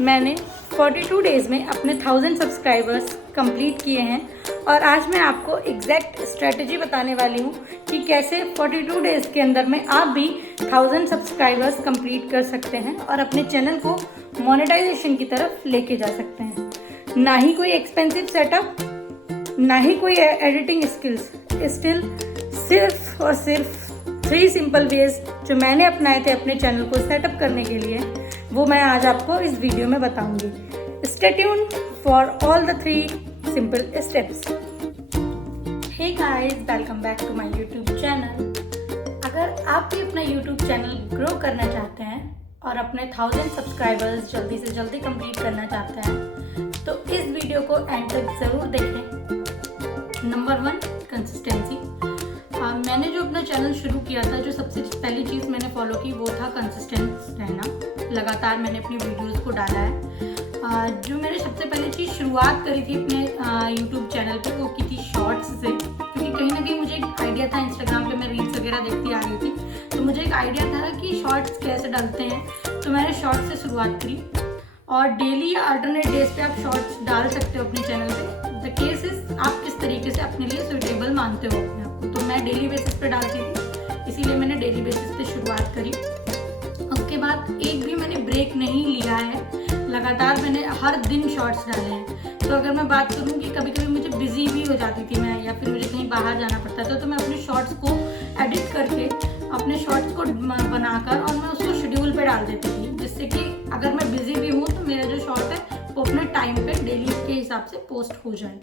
मैंने 42 डेज़ में अपने 1000 सब्सक्राइबर्स कंप्लीट किए हैं और आज मैं आपको एग्जैक्ट स्ट्रेटजी बताने वाली हूँ कि कैसे 42 डेज़ के अंदर में आप भी 1000 सब्सक्राइबर्स कंप्लीट कर सकते हैं और अपने चैनल को मोनेटाइजेशन की तरफ लेके जा सकते हैं। ना ही कोई एक्सपेंसिव सेटअप, ना ही कोई एडिटिंग स्किल्स, स्टिल सिर्फ और सिर्फ 3 सिंपल वेज जो मैंने अपनाए थे अपने चैनल को सेटअप करने के लिए, वो मैं आज आपको इस वीडियो में बताऊंगी। Stay tuned for all the 3 simple steps. Hey guys, welcome back to my YouTube channel. अगर आप भी अपना यूट्यूब चैनल ग्रो करना चाहते हैं और अपने 1000 सब्सक्राइबर्स जल्दी से जल्दी कंप्लीट करना चाहते हैं तो इस वीडियो को एंड तक ज़रूर देखें। Number 1, consistency. मैंने जो अपना चैनल शुरू किया था, जो सबसे पहली चीज़ मैंने फॉलो की वो था कंसिस्टेंट रहना। लगातार मैंने अपनी वीडियोस को डाला है। जो मैंने सबसे पहले चीज़ शुरुआत करी थी अपने यूट्यूब चैनल पे, वो की थी शॉर्ट्स से, क्योंकि कहीं ना कहीं मुझे एक आइडिया था। इंस्टाग्राम पे मैं रील्स वगैरह देखती आ रही थी, तो मुझे एक आइडिया था कि शॉर्ट्स कैसे डालते हैं, तो मैंने शॉर्ट्स से शुरुआत करी। और डेली या अल्टरनेट डेज पे आप शॉर्ट्स डाल सकते हो अपने चैनल पे। द केस इज आप किस तरीके से अपने लिए सुइटेबल मानते हो अपने आप को। तो मैं डेली बेसिस पे डालती थी, इसीलिए मैंने डेली बेसिस पे शुरुआत करी। उसके बाद एक भी मैंने ब्रेक नहीं लिया है, लगातार मैंने हर दिन शॉर्ट्स डाले हैं। तो अगर मैं बात करूँ कि कभी कभी मुझे बिजी भी हो जाती थी मैं, या फिर मुझे कहीं बाहर जाना पड़ता था, तो मैं अपने शॉर्ट्स को एडिट करके अपने शॉर्ट्स को बनाकर और मैं उसको शेड्यूल पे डाल देती थी, जिससे कि अगर मैं बिजी भी हूँ तो मेरा जो शॉर्ट है वो अपने टाइम पे डेली के हिसाब से पोस्ट हो जाए।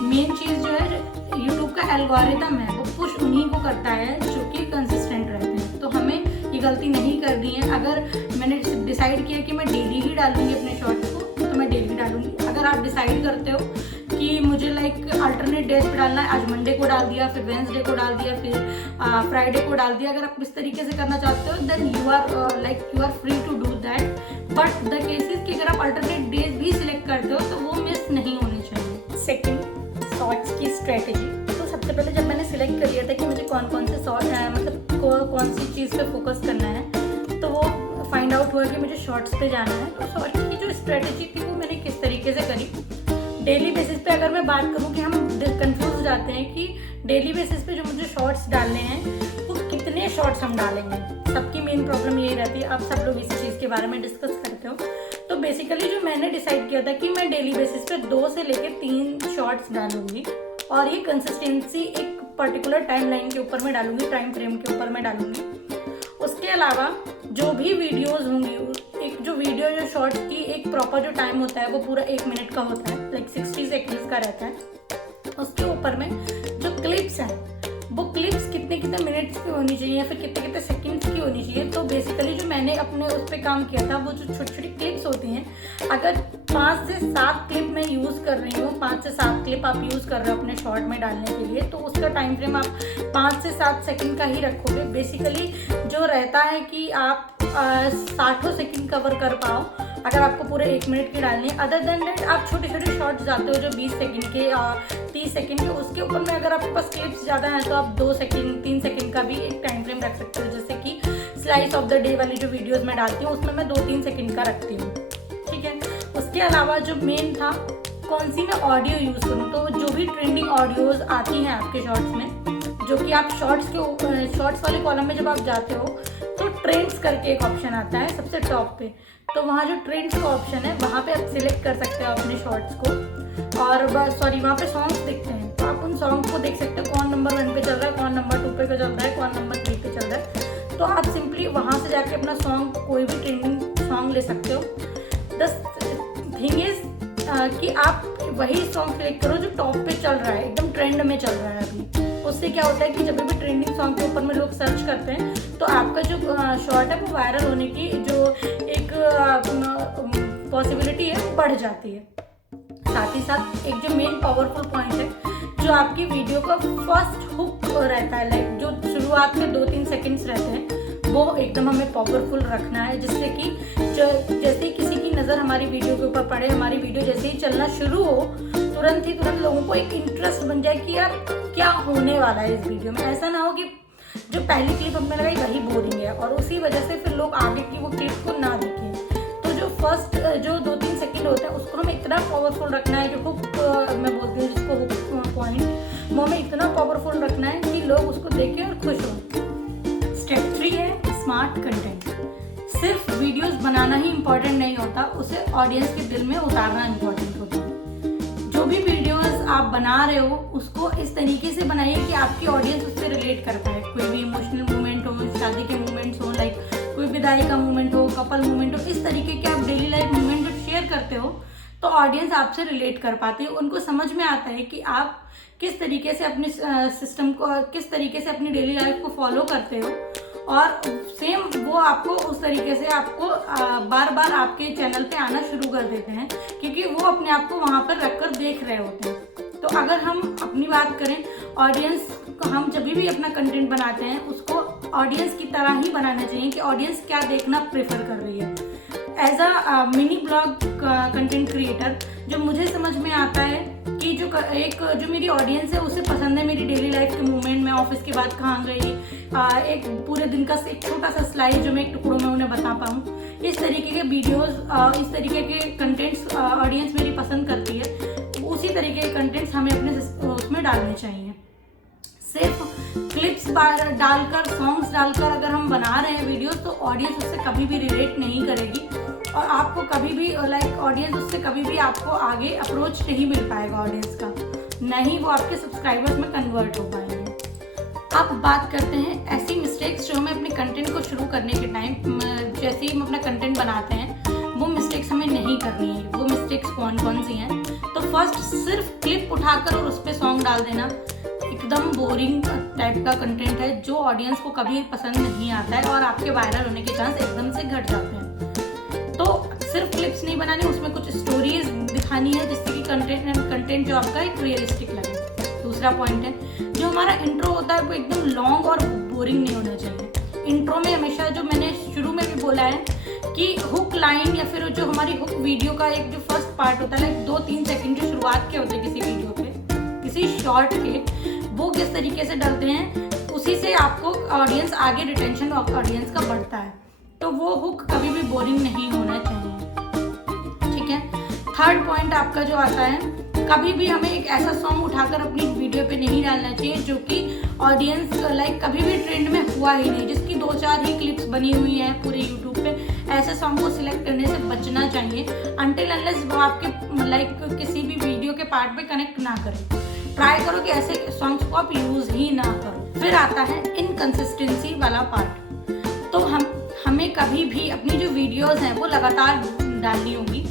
मेन चीज़ जो है, यूट्यूब का एल्गोरिथम है वो पुश उन्हीं को करता है जो कि कंसिस्टेंट रहते हैं। तो हमें ये गलती नहीं करनी है। अगर मैंने डिसाइड किया कि मैं डेली ही डालूंगी अपने शॉर्ट्स को, तो मैं डेली डालूंगी। अगर आप डिसाइड करते हो कि मुझे अल्टरनेट डेज पे डालना है, आज मंडे को डाल दिया, फिर वेंसडे को डाल दिया, फिर फ्राइडे को डाल दिया, अगर आप इस तरीके से करना चाहते हो then you are free to do that. But the cases कि अगर आप अल्टरनेट डेज भी सिलेक्ट करते हो तो वो मिस नहीं होने चाहिए। सेकंड, शॉर्ट्स की स्ट्रेटेजी। तो सबसे पहले जब मैंने सिलेक्ट कर लिया था कि मुझे कौन से कौन सी चीज़ पे फोकस करना है, तो वो फाइंड आउट हुआ कि मुझे शॉर्ट्स पे जाना है। तो शॉर्ट्स की जो स्ट्रेटेजी थी वो मैंने किस तरीके से करी। डेली बेसिस पे अगर मैं बात करूँ कि हम कंफ्यूज हो जाते हैं कि डेली बेसिस पे जो मुझे शॉर्ट्स डालने हैं वो कितने शॉर्ट्स हम डालेंगे। सबकी मेन प्रॉब्लम यही रहती है, आप सब लोग इसी चीज़ के बारे में डिस्कस करते हो। तो बेसिकली जो मैंने डिसाइड किया था कि मैं डेली बेसिस पे 2 से लेकर 3 शॉर्ट्स डालूंगी, और ये कंसिस्टेंसी एक पर्टिकुलर टाइम लाइन के ऊपर मैं डालूंगी, टाइम फ्रेम के ऊपर मैं डालूंगी। उसके अलावा जो भी वीडियोस होंगी, एक जो वीडियो जो शॉर्ट्स की एक प्रॉपर जो टाइम होता है वो पूरा 1 मिनट का होता है, 60 सेकेंड्स का रहता है। उसके ऊपर में जो क्लिप्स हैं वो क्लिप्स कितने कितने मिनट्स की होनी चाहिए या फिर कितने कितने सेकंड्स की होनी चाहिए। तो बेसिकली जो मैंने अपने उस पर काम किया था, वो जो छोटी छोटी क्लिप्स होती हैं, अगर 5 से 7 क्लिप मैं यूज़ कर रही हूँ, 5 से 7 क्लिप आप यूज़ कर रहे हो अपने शॉर्ट में डालने के लिए, तो उसका टाइम फ्रेम आप 5 से 7 सेकंड का ही रखोगे। बेसिकली जो रहता है कि आप 60 सेकंड कवर कर पाओ अगर आपको पूरे 1 मिनट की डालनी है। अदर देन दैट आप छोटे छोटे शॉर्ट्स जाते हो जो 20 सेकंड के, 30 सेकंड के, उसके ऊपर में अगर आपके पास क्लिप्स ज़्यादा हैं तो आप 2 सेकंड 3 सेकंड का भी एक टाइम फ्रेम रख सकते हो। जैसे कि स्लाइस ऑफ द डे वाली जो वीडियोस मैं डालती हूँ उसमें मैं 2-3 सेकंड का रखती हूँ, ठीक है। उसके अलावा जो मेन था, कौन सी मैं ऑडियो यूज़ करूँ, तो जो भी ट्रेंडिंग ऑडियोज़ आती हैं आपके शॉर्ट्स में, जो कि आप शॉर्ट्स वाले कॉलम में जब आप जाते हो तो ट्रेंड्स करके एक ऑप्शन आता है सबसे टॉप पे, तो वहाँ जो ट्रेंड्स का ऑप्शन है वहाँ पे आप सिलेक्ट कर सकते हो अपने शॉर्ट्स को। और वहाँ पे सॉन्ग्स दिखते हैं, तो आप उन सॉन्ग को देख सकते हो, कौन नंबर 1 पे चल रहा है, कौन नंबर 2 पे चल रहा है, कौन नंबर 3 पे चल रहा है। तो आप सिंपली वहाँ से जाके अपना सॉन्ग, कोई भी ट्रेंडिंग सॉन्ग ले सकते हो। द थिंग इज कि आप वही सॉन्ग सिलेक्ट करो जो टॉप पे चल रहा है, एकदम ट्रेंड में चल रहा है अभी। उससे क्या होता है कि जब भी ट्रेंडिंग सॉन्ग के ऊपर में लोग सर्च करते हैं तो आपका जो शॉर्ट है वो वायरल होने की जो एक पॉसिबिलिटी है वो बढ़ जाती है। साथ ही साथ एक जो मेन पावरफुल पॉइंट है, जो आपकी वीडियो का फर्स्ट हुक रहता है, जो शुरुआत में 2-3 सेकेंड्स रहते हैं, वो एकदम हमें पावरफुल रखना है, जिससे कि जैसे ही किसी की नज़र हमारी वीडियो के ऊपर पड़े, हमारी वीडियो जैसे ही चलना शुरू हो, तुरंत लोगों को एक इंटरेस्ट बन जाए कि यार क्या होने वाला है इस वीडियो में। ऐसा ना हो कि जो पहली क्लिप हमने लगाई वही बोरिंग है और उसी वजह से फिर लोग आगे की वो क्लिप को ना देखें। तो जो फर्स्ट जो 2-3 सेकंड होता है उसको हमें इतना पावरफुल रखना है, जो हुक मैं बोलती हूँ जिसको हुक पॉइंट, वो हमें इतना पावरफुल रखना है कि लोग उसको देखें और खुश हों। स्टेप 3 है स्मार्ट कंटेंट। सिर्फ वीडियोस बनाना ही इम्पोर्टेंट नहीं होता, उसे ऑडियंस के दिल में उतारना इम्पोर्टेंट होता है। जो भी वीडियोस आप बना रहे हो उसको इस तरीके से बनाइए कि आपकी ऑडियंस उससे रिलेट कर पाए। कोई भी इमोशनल मोमेंट हो, शादी के मोमेंट्स हो, लाइक कोई विदाई का मोमेंट हो, कपल मोमेंट हो, इस तरीके के आप डेली लाइफ मोमेंट जब शेयर करते हो तो ऑडियंस आपसे रिलेट कर पाती है। उनको समझ में आता है कि आप किस तरीके से अपने सिस्टम को, किस तरीके से अपनी डेली लाइफ को फॉलो करते हो, और सेम वो आपको उस तरीके से आपको बार बार आपके चैनल पे आना शुरू कर देते हैं, क्योंकि वो अपने आप को वहाँ पर रखकर देख रहे होते हैं। तो अगर हम अपनी बात करें, ऑडियंस को हम जब भी अपना कंटेंट बनाते हैं उसको ऑडियंस की तरह ही बनाना चाहिए कि ऑडियंस क्या देखना प्रेफर कर रही है। As a mini blog content creator जो मुझे समझ में आता है कि जो मेरी ऑडियंस है उसे पसंद है मेरी डेली लाइफ के मोमेंट, मैं ऑफिस के बाद कहाँ गई, एक पूरे दिन का एक छोटा सा स्लाइस जो मैं एक टुकड़ों में उन्हें बता पाऊँ, इस तरीके के वीडियोस, इस तरीके के कंटेंट्स ऑडियंस मेरी पसंद करती है। उसी तरीके के कंटेंट्स हमें अपने उसमें डालने चाहिए। सिर्फ क्लिप्स डालकर, सॉन्ग्स डालकर अगर हम बना रहे हैं वीडियोस तो ऑडियंस उससे कभी भी रिलेट नहीं करेगी, और आपको कभी भी ऑडियंस उससे कभी भी आपको आगे अप्रोच नहीं मिल पाएगा ऑडियंस का, नहीं वो आपके सब्सक्राइबर्स में कन्वर्ट हो पाएंगे। अब बात करते हैं ऐसी मिस्टेक्स जो हमें अपने कंटेंट को शुरू करने के टाइम, जैसे ही हम अपना कंटेंट बनाते हैं, वो मिस्टेक्स हमें नहीं करनी है। वो मिस्टेक्स कौन कौन सी हैं? तो फर्स्ट, सिर्फ क्लिप उठाकर और उस पर सॉन्ग डाल देना एकदम बोरिंग टाइप का कंटेंट है जो ऑडियंस को कभी पसंद नहीं आता है, और आपके वायरल होने के चांस एकदम से घट जाते हैं। तो सिर्फ क्लिप्स नहीं बनानी, उसमें कुछ स्टोरीज दिखानी है जिससे कि कंटेंट जो आपका एक रियलिस्टिक लगे। दूसरा पॉइंट है, जो हमारा इंट्रो होता है वो एकदम लॉन्ग और बोरिंग नहीं होना चाहिए। इंट्रो में हमेशा, जो मैंने शुरू में भी बोला है कि हुक लाइन या फिर जो हमारी हुक वीडियो का एक जो फर्स्ट पार्ट होता है, लाइक 2-3 सेकंड जो शुरुआत के होते हैं किसी वीडियो पे, किसी शॉर्ट के, वो किस तरीके से डालते हैं, उसी से आपको ऑडियंस आगे रिटेंशन ऑडियंस का बढ़ता है। तो वो हुक कभी भी बोरिंग नहीं होना चाहिए, ठीक है। थर्ड पॉइंट आपका जो आता है, कभी भी हमें एक ऐसा सॉन्ग उठाकर अपनी वीडियो पे नहीं डालना चाहिए जो कि ऑडियंस कभी भी ट्रेंड में हुआ ही नहीं, जिसकी 2-4 ही क्लिप्स बनी हुई हैं पूरे यूट्यूब पे। ऐसे सॉन्ग को सिलेक्ट करने से बचना चाहिए अनटिल अनलेस वो आपके किसी भी वीडियो के पार्ट पे कनेक्ट ना करें। ट्राई करो कि ऐसे सॉन्ग्स को आप यूज ही ना करो। फिर आता है इनकंसिस्टेंसी वाला पार्ट। तो हमें कभी भी अपनी जो वीडियोस हैं वो लगातार डालनी होगी।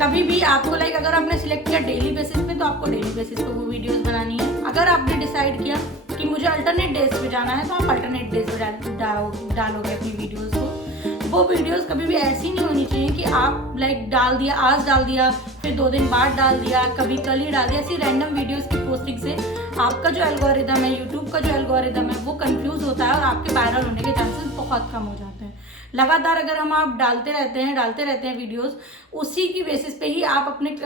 कभी भी आपको अगर आपने सिलेक्ट किया डेली बेसिस पे, तो आपको डेली बेसिस पे वो वीडियोस बनानी है। अगर आपने डिसाइड किया कि मुझे अल्टरनेट डेज पे जाना है, तो आप अल्टरनेट डेज पे डालोगे अपनी वीडियोस को। वो वीडियोस कभी भी ऐसी नहीं होनी चाहिए कि आप डाल दिया, आज डाल दिया, फिर 2 दिन बाद डाल दिया, कभी कल ही डाल दिया। ऐसी रैंडम वीडियोस की पोस्टिंग से आपका जो एल्गोरिदम है, यूट्यूब का जो एल्गोरिदम है, वो कंफ्यूज होता है और आपके वायरल होने के चांसेस बहुत कम हो जाते हैं। लगातार अगर आप डालते रहते हैं वीडियोस, उसी की बेसिस पे ही आप अपने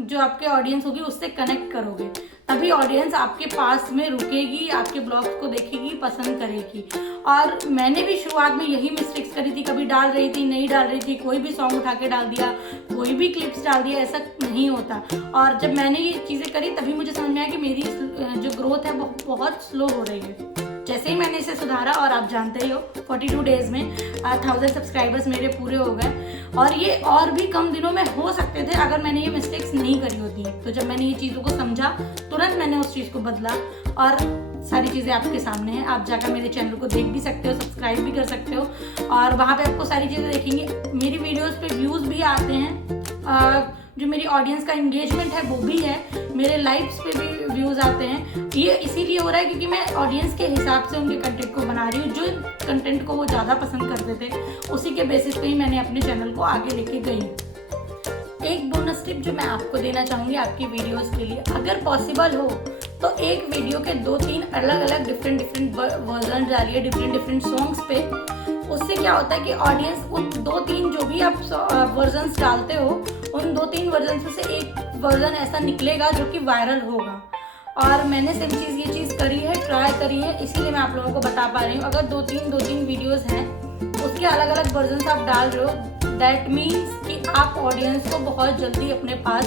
जो आपके ऑडियंस होगी उससे कनेक्ट करोगे, तभी ऑडियंस आपके पास में रुकेगी, आपके ब्लॉग्स को देखेगी, पसंद करेगी। और मैंने भी शुरुआत में यही मिस्टेक्स करी थी, कभी डाल रही थी, नहीं डाल रही थी, कोई भी सॉन्ग उठा के डाल दिया, कोई भी क्लिप्स डाल दिया, ऐसा नहीं होता। और जब मैंने ये चीज़ें करी तभी मुझे समझ में आया कि मेरी जो ग्रोथ है वो बहुत स्लो हो रही है। जैसे ही मैंने इसे सुधारा, और आप जानते ही हो 42 डेज में 1000 सब्सक्राइबर्स मेरे पूरे हो गए, और ये और भी कम दिनों में हो सकते थे अगर मैंने ये मिस्टेक्स नहीं करी होती। तो जब मैंने ये चीज़ों को समझा, तुरंत मैंने उस चीज़ को बदला, और सारी चीज़ें आपके सामने हैं। आप जाकर मेरे चैनल को देख भी सकते हो, सब्सक्राइब भी कर सकते हो, और वहाँ पे आपको सारी चीज़ें देखेंगे। मेरी वीडियोज़ पे व्यूज़ भी आते हैं, जो मेरी ऑडियंस का एंगेजमेंट है वो भी है, मेरे लाइव्स पे भी व्यूज़ आते हैं। ये इसीलिए हो रहा है क्योंकि मैं ऑडियंस के हिसाब से उनके कंटेंट को बना रही हूँ। जो कंटेंट को वो ज़्यादा पसंद करते थे, उसी के बेसिस पे ही मैंने अपने चैनल को आगे लेके गई। एक बोनस टिप जो मैं आपको देना चाहूँगी आपकी वीडियोज़ के लिए, अगर पॉसिबल हो तो एक वीडियो के 2-3 अलग डिफरेंट वर्जन डालिए, डिफरेंट सॉन्ग्स पे। उससे क्या होता है कि ऑडियंस उन 2-3 जो भी आप वर्जन्स डालते हो, उन 2-3 वर्जन में से एक वर्जन ऐसा निकलेगा जो कि वायरल होगा। और मैंने सेम चीज़ ये चीज़ करी है, ट्राई करी है, इसीलिए मैं आप लोगों को बता पा रही हूँ। अगर 2-3 वीडियोज़ हैं, उसके अलग वर्जन आप डाल रहे हो, दैट मीन्स कि आप ऑडियंस को बहुत जल्दी अपने पास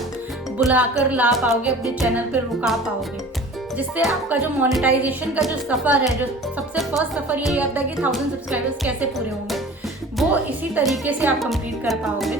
बुलाकर ला पाओगे, अपने चैनल पर रुका पाओगे, जिससे आपका जो मोनेटाइजेशन का जो सफ़र है, जो सबसे फर्स्ट सफ़र यही आता है कि 1000 सब्सक्राइबर्स कैसे पूरे होंगे, वो इसी तरीके से आप कंप्लीट कर पाओगे।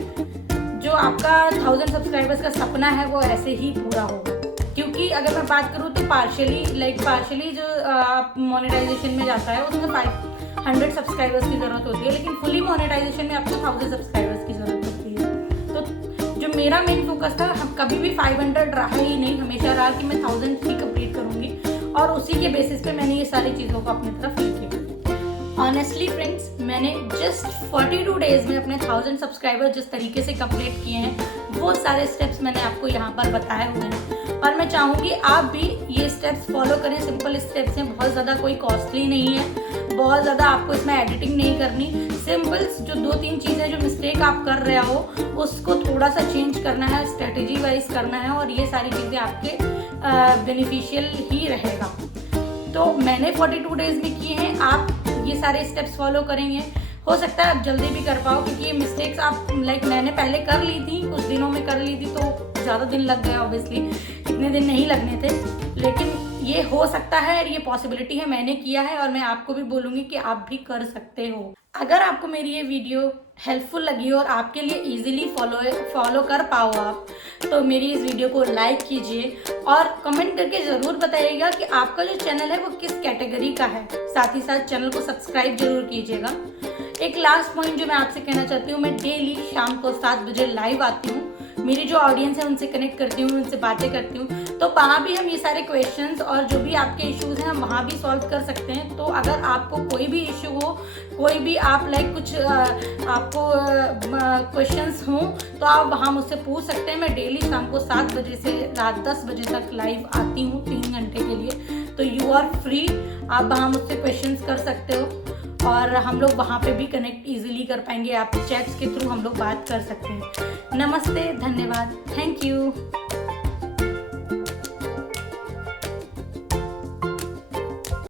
जो आपका 1000 सब्सक्राइबर्स का सपना है वो ऐसे ही पूरा होगा। क्योंकि अगर मैं बात करूँ तो पार्शली जो आप मोनेटाइजेशन में जाता है उसमें 500 सब्सक्राइबर्स की ज़रूरत होती है, लेकिन फुली मोनेटाइजेशन में आपको 1000 सब्सक्राइबर्स की ज़रूरत होती है। तो जो मेरा मेन फोकस था, हम कभी भी 500 रहा ही नहीं, हमेशा रहा कि मैं 1000 ही कंप्लीट करूँगी, और उसी के बेसिस पे मैंने ये सारी चीज़ों को अपनी तरफ लिखी। ऑनेस्टली फ्रेंड्स, मैंने जस्ट 42 डेज में अपने 1000 सब्सक्राइबर जिस तरीके से कंप्लीट किए हैं, वो सारे स्टेप्स मैंने आपको यहाँ पर बताए हुए हैं, और मैं चाहूँगी आप भी ये स्टेप्स फॉलो करें। सिंपल स्टेप्स हैं, बहुत ज़्यादा कोई कॉस्टली नहीं है, बहुत ज़्यादा आपको इसमें एडिटिंग नहीं करनी। सिंपल जो 2-3 चीज़ें जो मिस्टेक आप कर रहे हो उसको थोड़ा सा चेंज करना है, स्ट्रेटेजी वाइज करना है, और ये सारी चीज़ें आपके बेनिफिशियल ही रहेगा। तो मैंने 42 डेज में किए हैं, आप ये सारे स्टेप्स फॉलो करेंगे, हो सकता है आप जल्दी भी कर पाओ, क्योंकि ये मिस्टेक्स आप मैंने पहले कर ली थी, कुछ दिनों में कर ली थी, तो ज़्यादा दिन लग गया, ऑब्वियसली इतने दिन नहीं लगने थे, लेकिन ये हो सकता है, ये पॉसिबिलिटी है, मैंने किया है, और मैं आपको भी बोलूँगी कि आप भी कर सकते हो। अगर आपको मेरी ये वीडियो हेल्पफुल लगी और आपके लिए इजीली फॉलो कर पाओ आप, तो मेरी इस वीडियो को लाइक कीजिए और कमेंट करके ज़रूर बताइएगा कि आपका जो चैनल है वो किस कैटेगरी का है। साथ ही साथ चैनल को सब्सक्राइब जरूर कीजिएगा। एक लास्ट पॉइंट जो मैं आपसे कहना चाहती हूँ, मैं डेली शाम को 7 बजे लाइव आती हूँ, मेरी जो ऑडियंस है उनसे कनेक्ट करती हूँ, उनसे बातें करती हूँ, तो वहाँ भी हम ये सारे क्वेश्चंस और जो भी आपके इश्यूज़ हैं हम वहाँ भी सॉल्व कर सकते हैं। तो अगर आपको कोई भी इशू हो, कोई भी आप कुछ आपको क्वेश्चंस हों, तो आप वहाँ मुझसे पूछ सकते हैं। मैं डेली शाम को 7 बजे से रात 10 बजे तक लाइव आती हूँ 3 घंटे के लिए, तो यू आर फ्री, आप वहाँ मुझसे क्वेश्चंस कर सकते हो, और हम लोग वहाँ पे भी कनेक्ट इजीली कर पाएंगे। आप चैट्स के थ्रू हम लोग बात कर सकते हैं। नमस्ते, धन्यवाद, थैंक यू।